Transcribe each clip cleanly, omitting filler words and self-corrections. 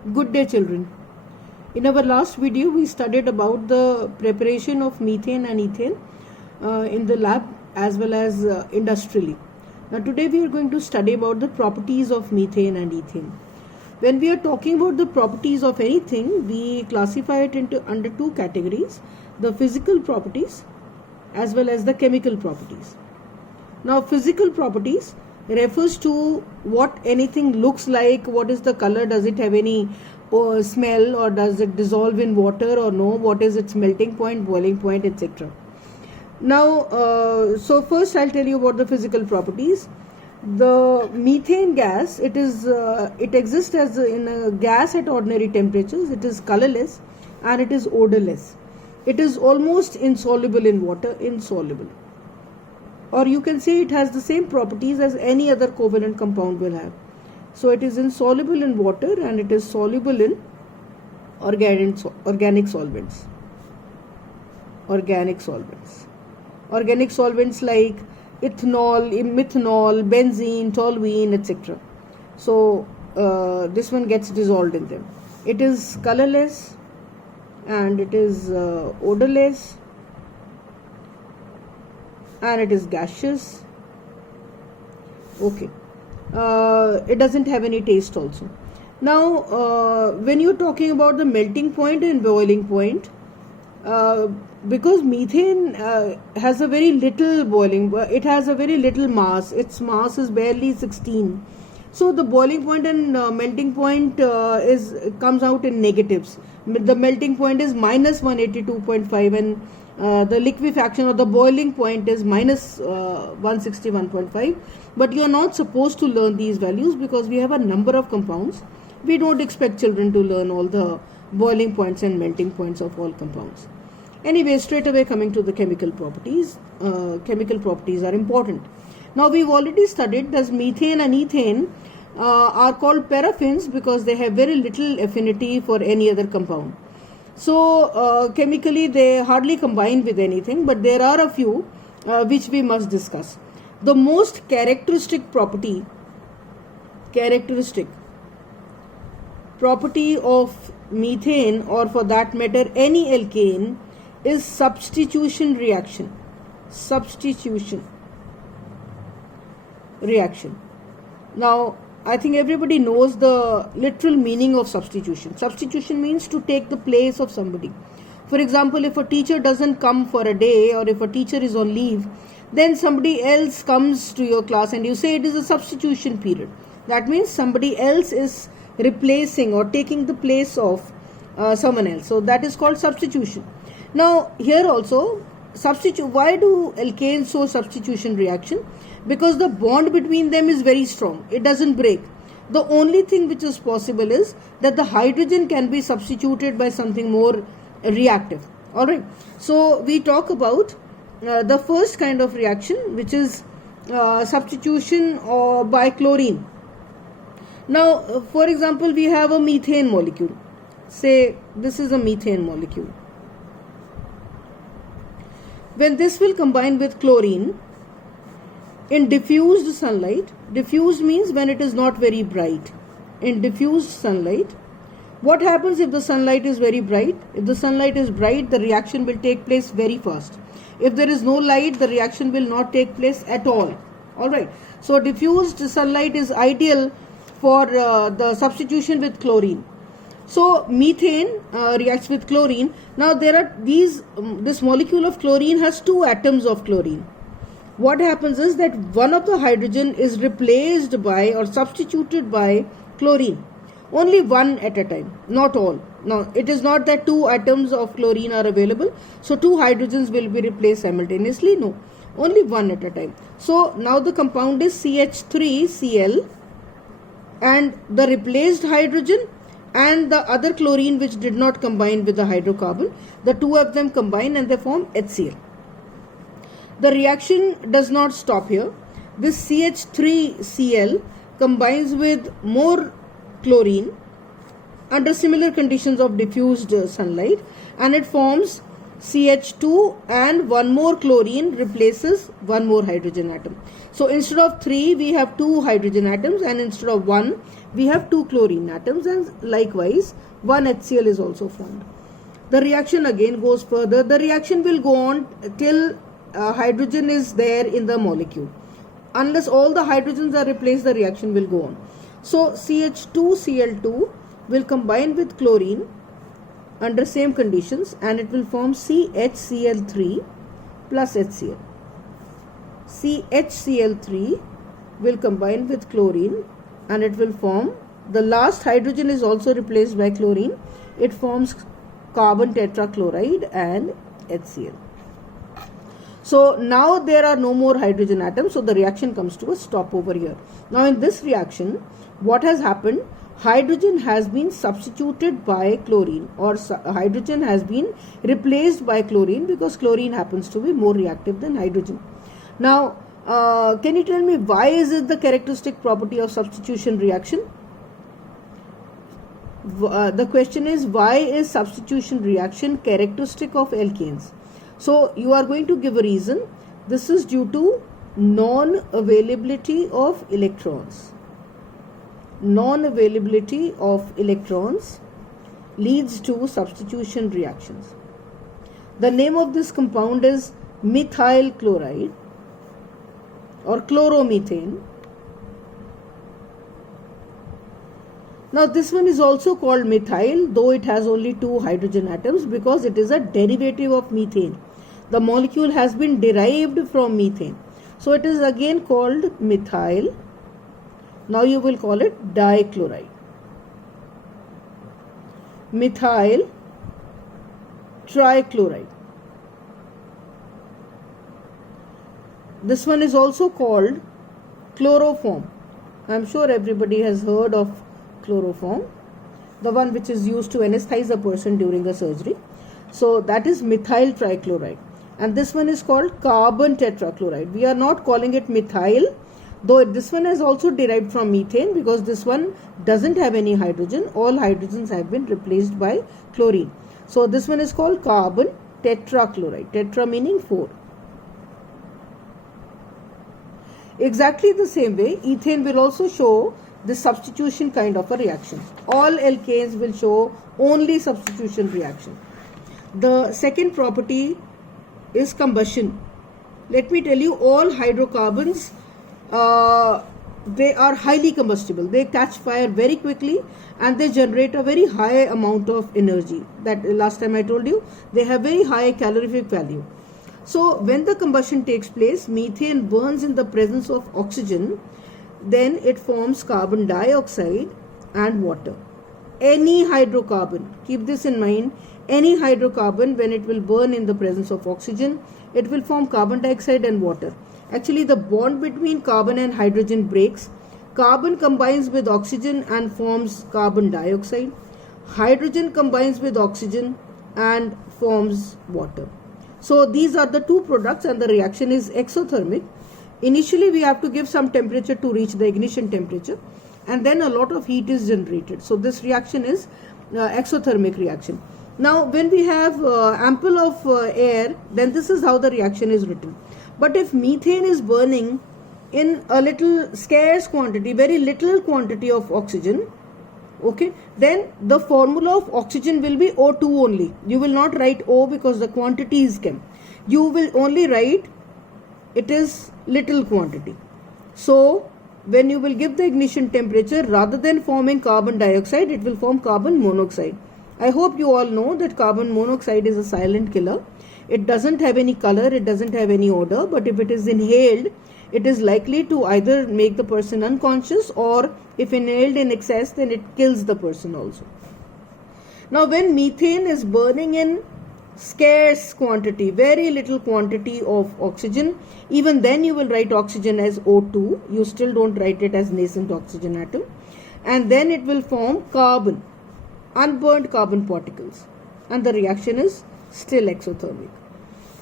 Good day, children. In our last video, we studied about the preparation of methane and ethane in the lab as well as industrially. Now, today we are going to study about the properties of methane and ethane. When we are talking about the properties of anything, we classify it into under two categories: the physical properties as well as the chemical properties. Now, physical properties refers to what anything looks like, what is the color, does it have any smell, or does it dissolve in water or no, what is its melting point, boiling point, etc. Now, so first I'll tell you about the physical properties. The methane gas, it exists as in a gas at ordinary temperatures. It is colorless and it is odorless. It is almost insoluble in water, insoluble. Or you can say it has the same properties as any other covalent compound will have. So it is insoluble in water and it is soluble in organic solvents. Organic solvents like ethanol, methanol, benzene, toluene, etc. So this one gets dissolved in them. It is colorless and it is odorless and it is gaseous. Okay. It doesn't have any taste also. Now, when you're talking about the melting point and boiling point, because methane has a very little boiling, it has a very little mass. Its mass is barely 16. So the boiling point and melting point comes out in negatives. The melting point is minus 182.5 and the liquefaction or the boiling point is minus 161.5. But you are not supposed to learn these values because we have a number of compounds. We don't expect children to learn all the boiling points and melting points of all compounds. Anyway, straight away coming to the chemical properties. Chemical properties are important. Now, we've already studied that methane and ethane are called paraffins because they have very little affinity for any other compound. So, chemically they hardly combine with anything, but there are a few which we must discuss. The most characteristic property of methane, or for that matter any alkane, is substitution reaction. Now, I think everybody knows the literal meaning of substitution. Substitution means to take the place of somebody. For example, if a teacher doesn't come for a day, or if a teacher is on leave, then somebody else comes to your class and you say it is a substitution period. That means somebody else is replacing or taking the place of someone else. So that is called substitution. Now, here also, why do alkanes show substitution reaction? Because the bond between them is very strong. It doesn't break. The only thing which is possible is that the hydrogen can be substituted by something more reactive. Alright. So we talk about the first kind of reaction, which is substitution by chlorine. Now, for example, we have a methane molecule. Say this is a methane molecule. When this will combine with chlorine in diffused sunlight, diffused means when it is not very bright. In diffused sunlight, what happens if the sunlight is very bright? If the sunlight is bright, the reaction will take place very fast. If there is no light, the reaction will not take place at all. Alright. So diffused sunlight is ideal for the substitution with chlorine. So methane reacts with chlorine. Now there are this molecule of chlorine has two atoms of chlorine. What happens is that one of the hydrogen is replaced by or substituted by chlorine. Only one at a time, not all. Now it is not that two atoms of chlorine are available, so two hydrogens will be replaced simultaneously. No, only one at a time. So now the compound is CH3Cl, and the replaced hydrogen and the other chlorine which did not combine with the hydrocarbon, the two of them combine and they form HCl. The reaction does not stop here. This CH3Cl combines with more chlorine under similar conditions of diffused sunlight, and it forms CH2, and one more chlorine replaces one more hydrogen atom. So instead of 3 we have 2 hydrogen atoms, and instead of 1 we have 2 chlorine atoms, and likewise 1 HCl is also formed. The reaction again goes further. The reaction will go on till hydrogen is there in the molecule. Unless all the hydrogens are replaced, the reaction will go on. So CH2Cl2 will combine with chlorine under same conditions, and it will form CHCl3 plus HCl. CHCl3 will combine with chlorine, and it will form, the last hydrogen is also replaced by chlorine. It forms carbon tetrachloride and HCl. So now there are no more hydrogen atoms, so the reaction comes to a stop over here. Now in this reaction, what has happened? Hydrogen has been substituted by chlorine, or hydrogen has been replaced by chlorine, because chlorine happens to be more reactive than hydrogen. Now can you tell me why is it the characteristic property of substitution reaction? The question is, why is substitution reaction characteristic of alkanes? So you are going to give a reason. This is due to non-availability of electrons. Non-availability of electrons leads to substitution reactions. The name of this compound is methyl chloride or chloromethane. Now this one is also called methyl, though it has only 2 hydrogen atoms, because it is a derivative of methane. The molecule has been derived from methane. So it is again called methyl. Now you will call it dichloride. Methyl trichloride. This one is also called chloroform. I am sure everybody has heard of chloroform, the one which is used to anesthetize a person during a surgery. So that is methyl trichloride, and this one is called carbon tetrachloride. We are not calling it methyl, though this one is also derived from methane, because this one doesn't have any hydrogen. All hydrogens have been replaced by chlorine. So this one is called carbon tetrachloride. Tetra meaning 4. Exactly the same way, ethane will also show this substitution kind of a reaction. All alkanes will show only substitution reaction. The second property is combustion. Let me tell you, all hydrocarbons, they are highly combustible. They catch fire very quickly, and they generate a very high amount of energy. That last time I told you, they have very high calorific value. So when the combustion takes place, methane burns in the presence of oxygen. Then it forms carbon dioxide and water. Any hydrocarbon, keep this in mind, any hydrocarbon, when it will burn in the presence of oxygen, it will form carbon dioxide and water. Actually, the bond between carbon and hydrogen breaks. Carbon combines with oxygen and forms carbon dioxide. Hydrogen combines with oxygen and forms water. So these are the two products, and the reaction is exothermic. Initially we have to give some temperature to reach the ignition temperature, and then a lot of heat is generated. So this reaction is exothermic reaction. Now when we have ample of air, then this is how the reaction is written. But if methane is burning in a little scarce quantity, very little quantity of oxygen, okay, then the formula of oxygen will be O2 only. You will not write O, because the quantity is chem. You will only write it is little quantity. So when you will give the ignition temperature, rather than forming carbon dioxide, it will form carbon monoxide. I hope you all know that carbon monoxide is a silent killer. It doesn't have any color, it doesn't have any odor, but if it is inhaled, it is likely to either make the person unconscious, or if inhaled in excess, then it kills the person also. Now when methane is burning in scarce quantity, very little quantity of oxygen, even then you will write oxygen as O2. You still don't write it as nascent oxygen atom. And then it will form carbon, unburned carbon particles, and the reaction is still exothermic.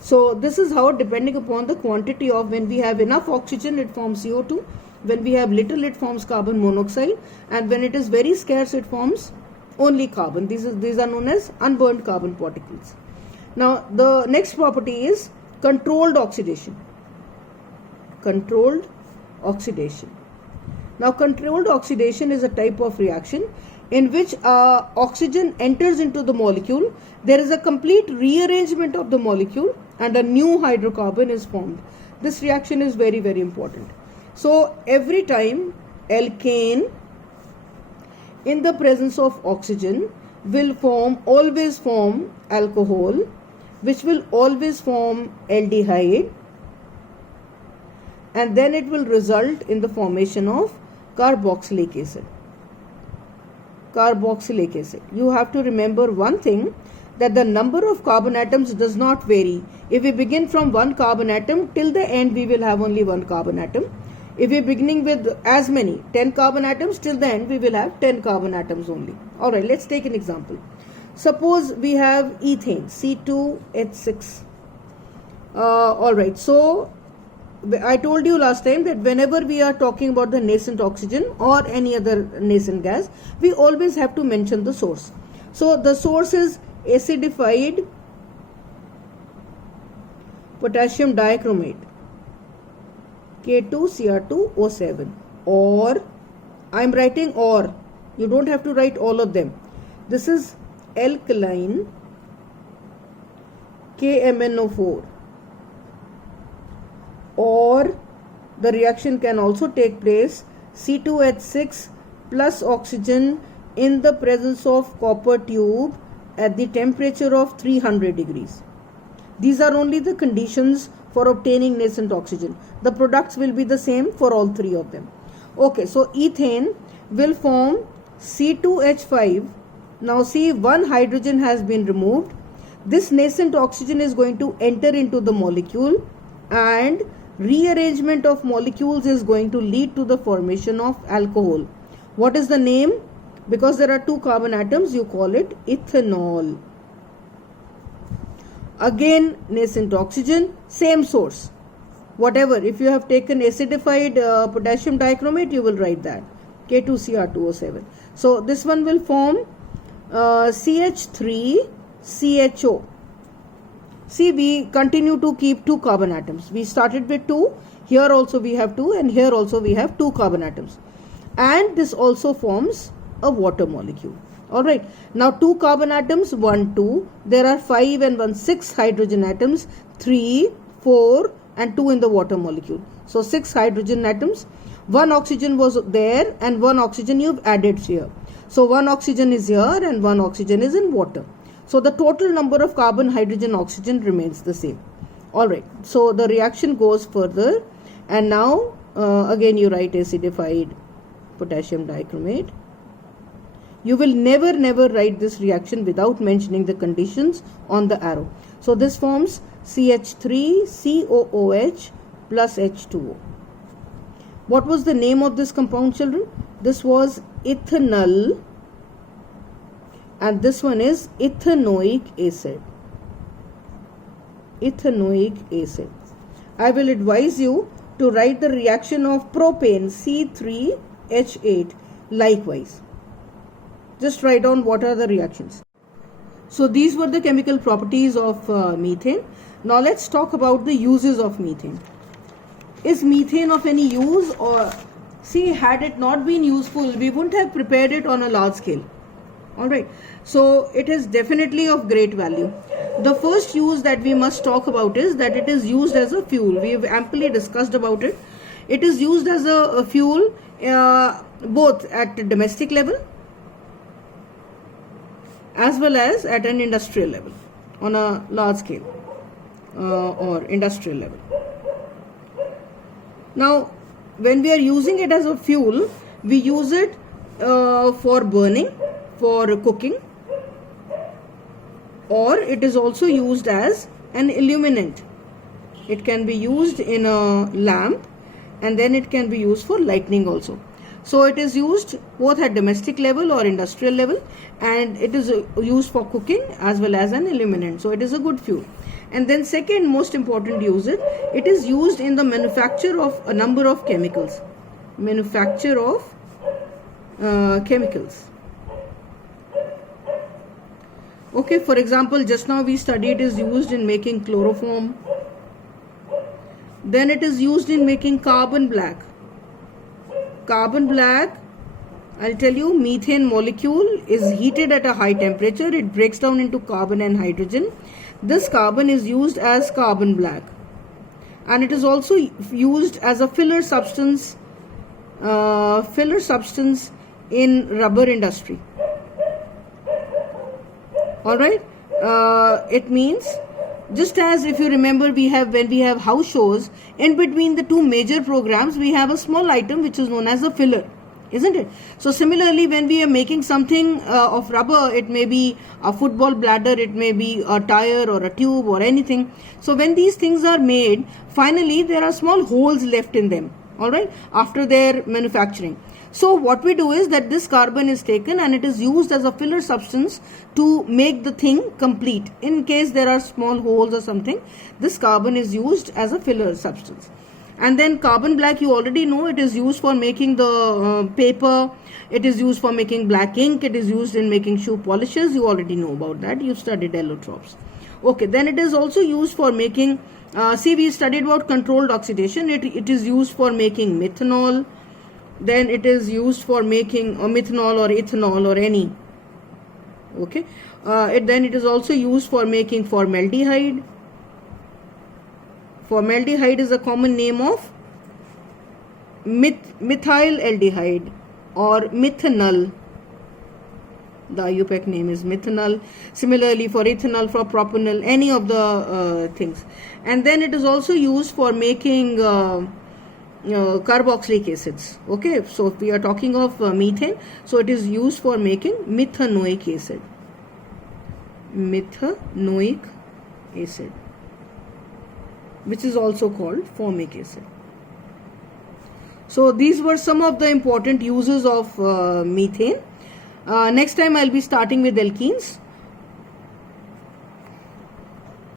So this is how, depending upon the quantity of, when we have enough oxygen, it forms CO2. When we have little, it forms carbon monoxide, and when it is very scarce, it forms only carbon. These are known as unburned carbon particles. Now the next property is controlled oxidation. Controlled oxidation. Now controlled oxidation is a type of reaction in which oxygen enters into the molecule. There is a complete rearrangement of the molecule and a new hydrocarbon is formed. This reaction is very, very important. So every time alkane in the presence of oxygen will always form alcohol, which will always form aldehyde, and then it will result in the formation of carboxylic acid. Carboxylic acid. You have to remember one thing, that the number of carbon atoms does not vary. If we begin from one carbon atom, till the end we will have only one carbon atom. If we are beginning with as many 10 carbon atoms, till the end we will have 10 carbon atoms only. Alright, let's take an example. Suppose we have ethane, C2H6. Alright, so I told you last time that whenever we are talking about the nascent oxygen or any other nascent gas, we always have to mention the source. So the source is acidified potassium dichromate, K2Cr2O7, or I am writing or, you don't have to write all of them. This is alkaline KMnO4, or the reaction can also take place C2H6 plus oxygen in the presence of copper tube at the temperature of 300 degrees. These are only the conditions for obtaining nascent oxygen. The products will be the same for all three of them. Okay, so ethane will form C2H5. Now see, one hydrogen has been removed. This nascent oxygen is going to enter into the molecule, and rearrangement of molecules is going to lead to the formation of alcohol. What is the name? Because there are two carbon atoms, you call it ethanol. Again, nascent oxygen, same source. Whatever, if you have taken acidified potassium dichromate, you will write that, K2Cr2O7. So this one will form CH3CHO. See, we continue to keep two carbon atoms. We started with two, here also we have two, and here also we have two carbon atoms. And this also forms a water molecule. Alright, now two carbon atoms, 1, 2. There are 5 and 1, 6 hydrogen atoms, 3, 4 and 2 in the water molecule. So 6 hydrogen atoms. One oxygen was there and one oxygen you've added here. So one oxygen is here and one oxygen is in water. So the total number of carbon, hydrogen, oxygen remains the same. Alright, so the reaction goes further, and now again you write acidified potassium dichromate. You will never write this reaction without mentioning the conditions on the arrow. So this forms CH3COOH plus H2O. What was the name of this compound, children? This was ethanol, and this one is ethanoic acid. Ethanoic acid. I will advise you to write the reaction of propane, C3H8, likewise. Just write down what are the reactions. So these were the chemical properties of methane. Now let's talk about the uses of methane. Is methane of any use? Or see, had it not been useful, we wouldn't have prepared it on a large scale. Alright, so it is definitely of great value. The first use that we must talk about is that it is used as a fuel. We have amply discussed about it. It is used as a fuel both at domestic level as well as at an industrial level, on a large scale or industrial level. Now, when we are using it as a fuel, we use it for burning, for cooking, or it is also used as an illuminant. It can be used in a lamp, and then it can be used for lighting also. So it is used both at domestic level or industrial level, and it is used for cooking as well as an illuminant. So it is a good fuel. And then second most important use, it is used in the manufacture of a number of chemicals. Manufacture of chemicals. Okay, for example, just now we studied it is used in making chloroform. Then it is used in making carbon black. Carbon black, I'll tell you, methane molecule is heated at a high temperature. It breaks down into carbon and hydrogen. This carbon is used as carbon black, and it is also used as a filler substance in rubber industry. All right. It means, just as if you remember, when we have house shows, in between the two major programs we have a small item which is known as a filler, isn't it? So similarly, when we are making something of rubber, it may be a football bladder, it may be a tire or a tube or anything. So when these things are made, finally there are small holes left in them, all right, after their manufacturing. So what we do is that this carbon is taken and it is used as a filler substance to make the thing complete. In case there are small holes or something, this carbon is used as a filler substance. And then carbon black, you already know, it is used for making the paper, it is used for making black ink, it is used in making shoe polishes. You already know about that, you studied allotropes. Okay, then it is also used for making, we studied about controlled oxidation. It is used for making methanol. Then it is used for making methanol or ethanol or any. Okay, then it is also used for making formaldehyde. Formaldehyde is a common name of methylaldehyde or methanol. The IUPAC name is methanol. Similarly, for ethanol, for propanol, any of the things. And then it is also used for making carboxylic acids. Okay, so if we are talking of methane, so it is used for making methanoic acid. Methanoic acid, which is also called formic acid. So these were some of the important uses of methane. Next time I'll be starting with alkenes.